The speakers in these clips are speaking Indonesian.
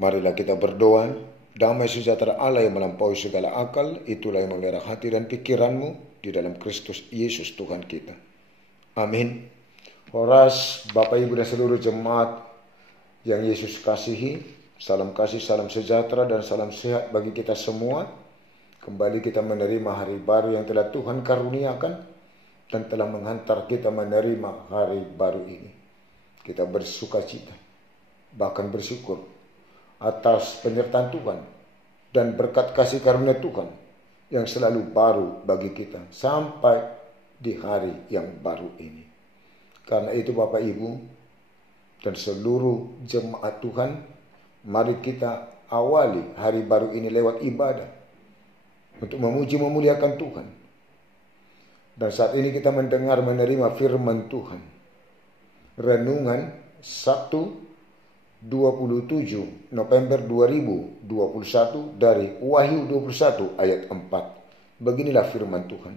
Marilah kita berdoa. Damai sejahtera Allah yang melampaui segala akal, itulah yang memelihara hati dan pikiranmu di dalam Kristus Yesus Tuhan kita. Amin. Horas, Bapak Ibu dan seluruh jemaat yang Yesus kasihi, salam kasih, salam sejahtera dan salam sehat bagi kita semua. Kembali kita menerima hari baru yang telah Tuhan karuniakan dan telah menghantar kita menerima hari baru ini. Kita bersuka cita, bahkan bersyukur atas penyertaan Tuhan dan berkat kasih karunia Tuhan yang selalu baru bagi kita sampai di hari yang baru ini. Karena itu Bapak Ibu dan seluruh jemaat Tuhan, mari kita awali hari baru ini lewat ibadah untuk memuji memuliakan Tuhan. Dan saat ini kita menerima firman Tuhan. Renungan Sabtu 27 November 2021 dari Wahyu 21 ayat 4. Beginilah firman Tuhan.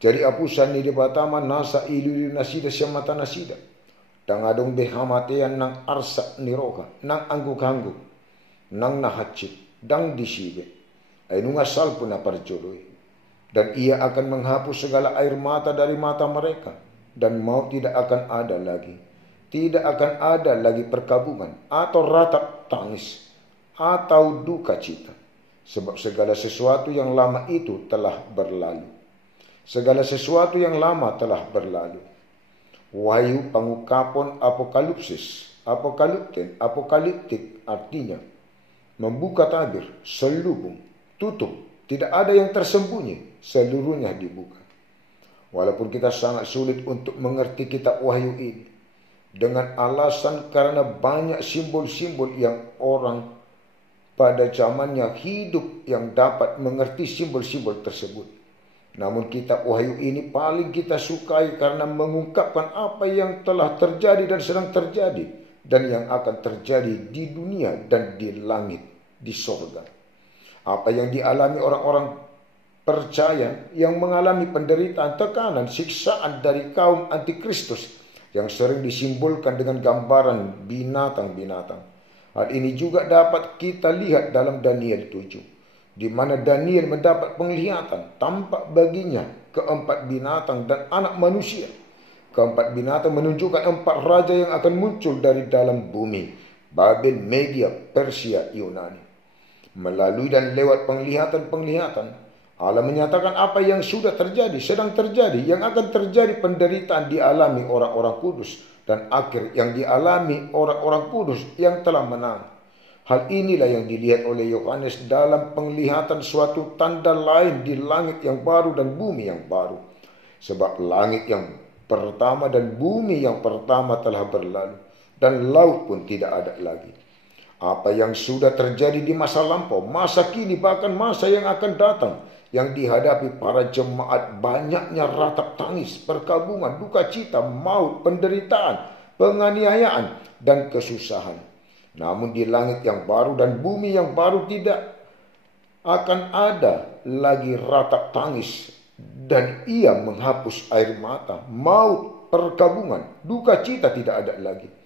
Jadi apusan ni di batama nasa iluli nasida syamata nasida. Dang adong behamatean nang arsa niroka, nang angguk-angguk, nang nahacit, dang disibe. Ay nung asal pun naparjoloy. Dan ia akan menghapus segala air mata dari mata mereka. Dan maut tidak akan ada lagi. Tidak akan ada lagi perkabungan atau ratap tangis atau duka cita. Sebab segala sesuatu yang lama itu telah berlalu. Segala sesuatu yang lama telah berlalu. Wahyu pangukapon apokalipsis, apokaliptik artinya membuka tabir, selubung, tutup. Tidak ada yang tersembunyi, seluruhnya dibuka. Walaupun kita sangat sulit untuk mengerti kitab Wahyu ini, dengan alasan karena banyak simbol-simbol yang orang pada zamannya hidup yang dapat mengerti simbol-simbol tersebut. Namun kitab Wahyu ini paling kita sukai karena mengungkapkan apa yang telah terjadi dan sedang terjadi dan yang akan terjadi di dunia dan di langit, di sorga. Apa yang dialami orang-orang percaya yang mengalami penderitaan, tekanan, siksaan dari kaum antikristus yang sering disimbolkan dengan gambaran binatang-binatang. Hal ini juga dapat kita lihat dalam Daniel 7, di mana Daniel mendapat penglihatan tampak baginya keempat binatang dan anak manusia. Keempat binatang menunjukkan empat raja yang akan muncul dari dalam bumi, Babel, Media, Persia, Yunani. Melalui dan lewat penglihatan-penglihatan, Allah menyatakan apa yang sudah terjadi, sedang terjadi, yang akan terjadi. Penderitaan dialami orang-orang kudus dan akhir yang dialami orang-orang kudus yang telah menang. Hal inilah yang dilihat oleh Yohanes dalam penglihatan suatu tanda lain di langit yang baru dan bumi yang baru. Sebab langit yang pertama dan bumi yang pertama telah berlalu dan laut pun tidak ada lagi. Apa yang sudah terjadi di masa lampau, masa kini, bahkan masa yang akan datang, yang dihadapi para jemaat banyaknya ratap tangis, perkabungan, duka cita, maut, penderitaan, penganiayaan, dan kesusahan. Namun di langit yang baru dan bumi yang baru tidak akan ada lagi ratap tangis, dan ia menghapus air mata, maut, perkabungan, duka cita tidak ada lagi.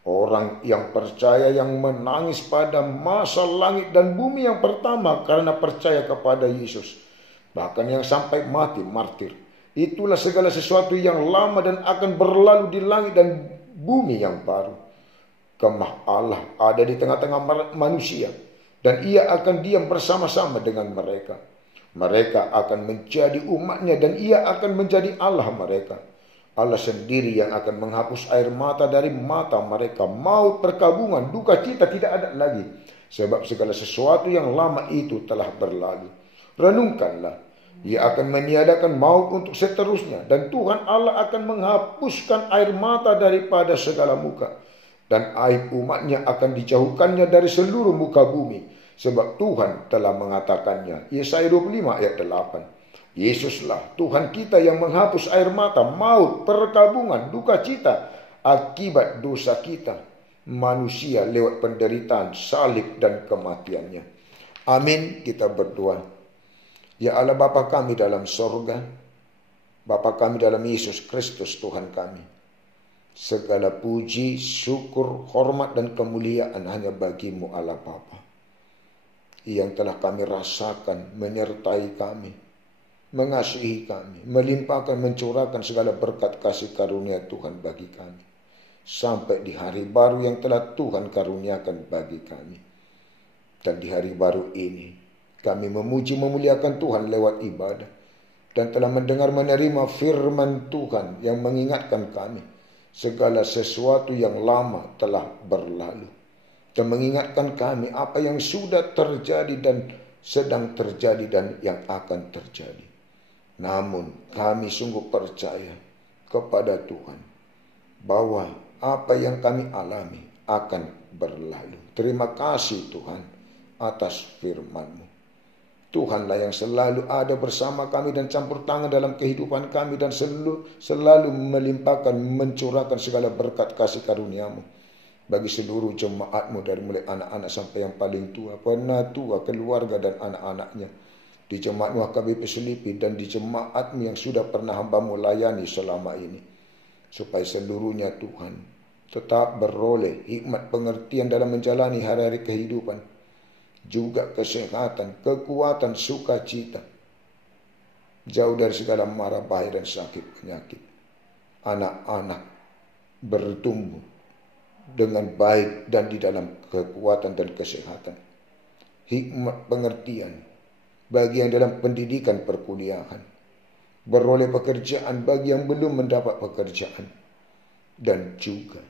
Orang yang percaya yang menangis pada masa langit dan bumi yang pertama karena percaya kepada Yesus, bahkan yang sampai mati martir. Itulah segala sesuatu yang lama dan akan berlalu di langit dan bumi yang baru. Kemah Allah ada di tengah-tengah manusia, dan ia akan diam bersama-sama dengan mereka. Mereka akan menjadi umatnya dan ia akan menjadi Allah mereka. Allah sendiri yang akan menghapus air mata dari mata mereka. Maut, perkabungan, duka cita tidak ada lagi. Sebab segala sesuatu yang lama itu telah berlalu. Renungkanlah. Ia akan meniadakan maut untuk seterusnya. Dan Tuhan Allah akan menghapuskan air mata daripada segala muka. Dan aib umatnya akan dijauhkannya dari seluruh muka bumi. Sebab Tuhan telah mengatakannya. Yesaya 25 ayat 8. Yesuslah Tuhan kita yang menghapus air mata, maut, perkabungan, duka cita akibat dosa kita manusia lewat penderitaan, salib dan kematiannya. Amin. Kita berdoa. Ya Allah Bapa kami dalam sorga, Bapa kami dalam Yesus Kristus Tuhan kami, Segala puji, syukur, hormat dan kemuliaan hanya bagi-Mu Allah Bapa, yang telah kami rasakan menyertai kami, mengasihi kami, melimpahkan, mencurahkan segala berkat kasih karunia Tuhan bagi kami, sampai di hari baru yang telah Tuhan karuniakan bagi kami. Dan di hari baru ini kami memuji memuliakan Tuhan lewat ibadah, dan telah mendengar menerima firman Tuhan yang mengingatkan kami segala sesuatu yang lama telah berlalu, dan mengingatkan kami apa yang sudah terjadi dan sedang terjadi dan yang akan terjadi. Namun kami sungguh percaya kepada Tuhan bahwa apa yang kami alami akan berlalu. Terima kasih Tuhan atas firman-Mu. Tuhanlah yang selalu ada bersama kami dan campur tangan dalam kehidupan kami, dan selalu melimpahkan, mencurahkan segala berkat kasih karunia-Mu bagi seluruh jemaat-Mu, dari mulai anak-anak sampai yang paling tua, penatua, keluarga dan anak-anaknya, di jemaat-Mu HKBP Selipi dan di jemaat-Mu yang sudah pernah hamba-Mu layani selama ini, supaya seluruhnya Tuhan tetap beroleh hikmat pengertian dalam menjalani hari-hari kehidupan, juga kesehatan, kekuatan, sukacita, jauh dari segala mara bahaya dan sakit penyakit. Anak-anak bertumbuh dengan baik dan di dalam kekuatan dan kesehatan, hikmat pengertian bagi yang dalam pendidikan perkuliahan, beroleh pekerjaan bagi yang belum mendapat pekerjaan, dan juga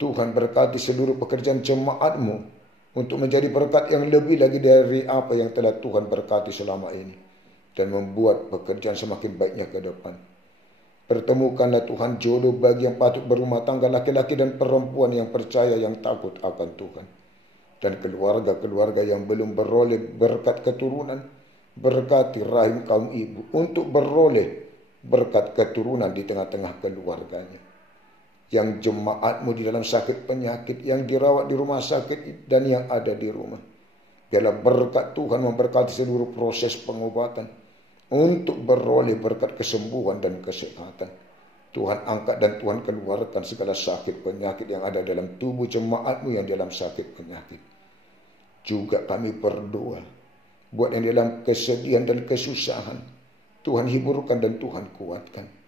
Tuhan berkati seluruh pekerjaan jemaat-Mu untuk menjadi berkat yang lebih lagi dari apa yang telah Tuhan berkati selama ini, dan membuat pekerjaan semakin baiknya ke depan. Pertemukanlah Tuhan jodoh bagi yang patut berumah tangga, laki-laki dan perempuan yang percaya, yang takut akan Tuhan, dan keluarga-keluarga yang belum beroleh berkat keturunan, berkati rahim kaum ibu untuk beroleh berkat keturunan di tengah-tengah keluarganya. Yang jemaat-Mu di dalam sakit penyakit, yang dirawat di rumah sakit dan yang ada di rumah, biarlah berkat Tuhan memberkati seluruh proses pengobatan untuk beroleh berkat kesembuhan dan kesehatan. Tuhan angkat dan Tuhan keluarkan segala sakit penyakit yang ada dalam tubuh jemaat-Mu yang dalam sakit penyakit. Juga kami berdoa buat yang dalam kesedihan dan kesusahan, Tuhan hiburkan dan Tuhan kuatkan.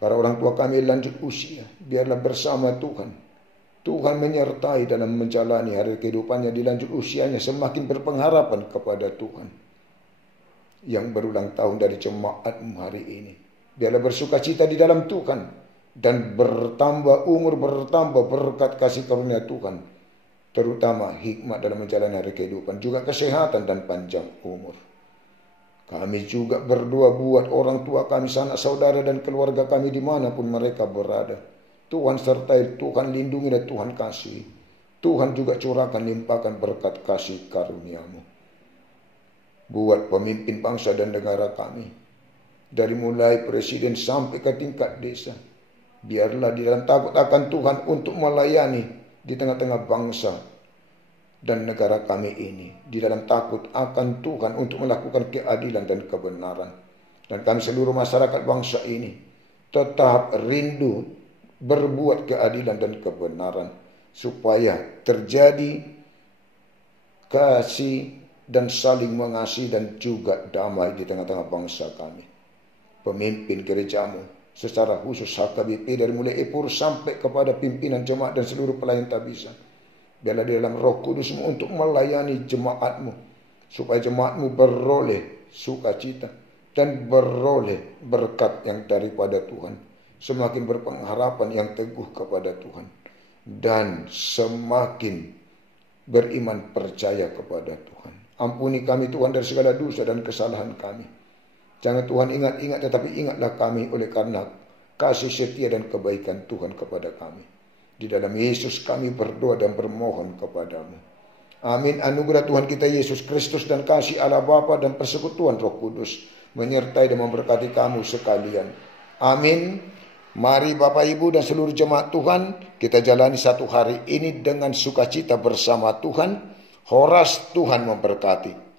Para orang tua kami lanjut usia, biarlah bersama Tuhan. Tuhan menyertai dalam menjalani hari kehidupannya di lanjut usianya, semakin berpengharapan kepada Tuhan. Yang berulang tahun dari jemaat-Mu hari ini, biarlah bersukacita di dalam Tuhan, dan bertambah umur, bertambah berkat kasih karunia Tuhan, terutama hikmat dalam menjalani hari kehidupan, juga kesehatan dan panjang umur. Kami juga berdoa buat orang tua kami, sanak saudara dan keluarga kami dimanapun mereka berada. Tuhan sertai, Tuhan lindungi dan Tuhan kasih. Tuhan juga curahkan, limpahkan berkat kasih karunia-Mu. Buat pemimpin bangsa dan negara kami, dari mulai presiden sampai ke tingkat desa, biarlah di dalam takut akan Tuhan untuk melayani di tengah-tengah bangsa dan negara kami ini, di dalam takut akan Tuhan untuk melakukan keadilan dan kebenaran. Dan kami seluruh masyarakat bangsa ini tetap rindu berbuat keadilan dan kebenaran, supaya terjadi kasih dan saling mengasihi dan juga damai di tengah-tengah bangsa kami. Pemimpin gereja-Mu secara khusus HKBP, dari mulai Epur sampai kepada pimpinan jemaat dan seluruh pelayan tabisa, biarlah di dalam Roh Kudus-Mu untuk melayani jemaat-Mu, supaya jemaat-Mu beroleh sukacita dan beroleh berkat yang daripada Tuhan, semakin berpengharapan yang teguh kepada Tuhan, dan semakin beriman percaya kepada Tuhan. Ampuni kami Tuhan dari segala dosa dan kesalahan kami. Jangan Tuhan ingat-ingat, tetapi ingatlah kami oleh karena kasih setia dan kebaikan Tuhan kepada kami. Di dalam Yesus kami berdoa dan bermohon kepadamu. Amin. Anugerah Tuhan kita Yesus Kristus dan kasih Allah Bapa dan persekutuan Roh Kudus menyertai dan memberkati kamu sekalian. Amin. Mari Bapak Ibu dan seluruh jemaat Tuhan, kita jalani satu hari ini dengan sukacita bersama Tuhan. Horas Tuhan memberkati.